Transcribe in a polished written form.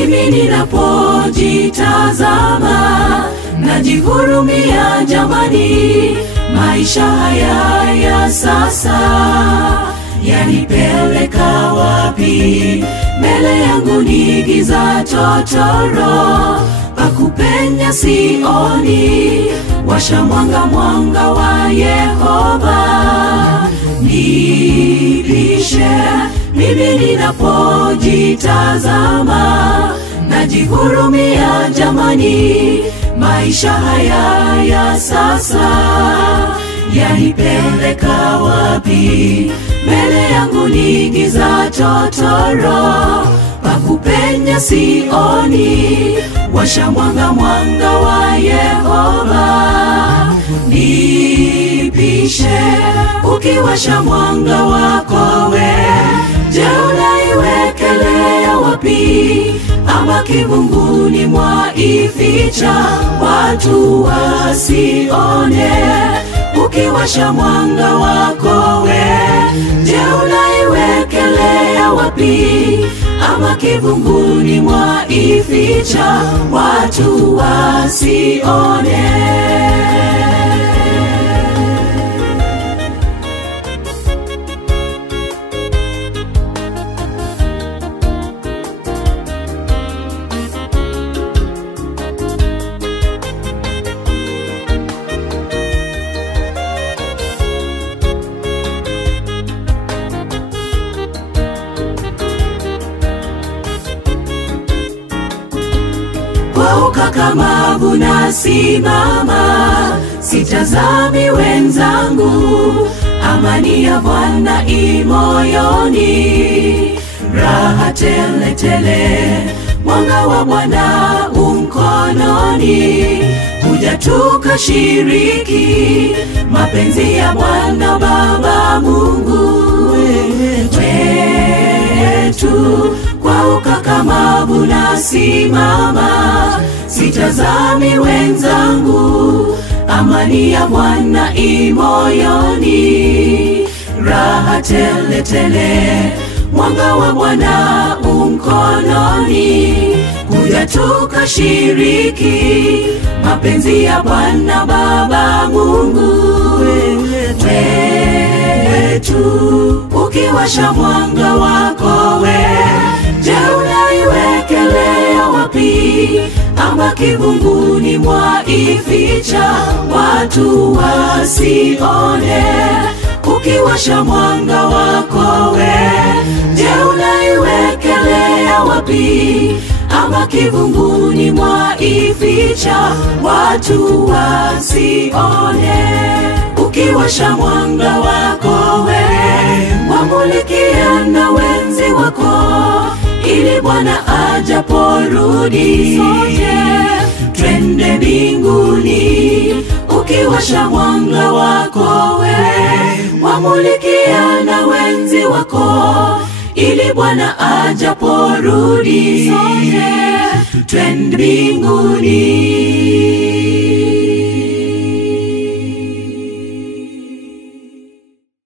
Mimi ninapojitazama najihurumia jamani, maisha haya ya sasa yanipeleka wapi? Mbele yangu ni giza totoro, pakupenya sioni, washa mwanga wa Yehova nipishe. Mimi ninapojitazama najihurumia jamani, maisha haya ya sasa yanipeleka wapi? Mbele yangu ni giza totoro, pakupenya sioni, washa mwanga wa Yehova nipishe. Ukiwasha mwanga wako we, je, unaiwekelea wapi? Ama kivunguni mwaificha watu wasione? Ukiwasha mwanga wako we, je, unaiwekelea wapi? Ama kivunguni mwaificha watu wasione? Kwa ukakamavu nasimama, sitazami wenzangu, amani ya Bwana imoyoni, raha tele tele, mwanga wa Bwana umkononi. Kuja tukashiriki mapenzi ya Bwana Baba Mungu wetu. Kwa ukakamavu nasimama, sitazami wenzangu, amani ya Bwana imoyoni, raha tele tele, mwanga wa Bwana umkononi. Kuja tukashiriki mapenzi ya Bwana Baba Mungu wetu. Ukiwasha mwanga wako we, je, unaiwekelea wapi? Ama kivunguni mwaificha watu wasione? Ukiwasha mwanga wako we, je, unaiwekelea wapi? Ama kivunguni mwaificha watu wasione? Ukiwasha mwanga wako we, wamulikia na wenzi wako, ili Bwana ajaporudi sote twende mbinguni. Ukiwasha mwanga wako we, wamulikia na wenzi wako, ili Bwana ajaporudi sote twende mbinguni.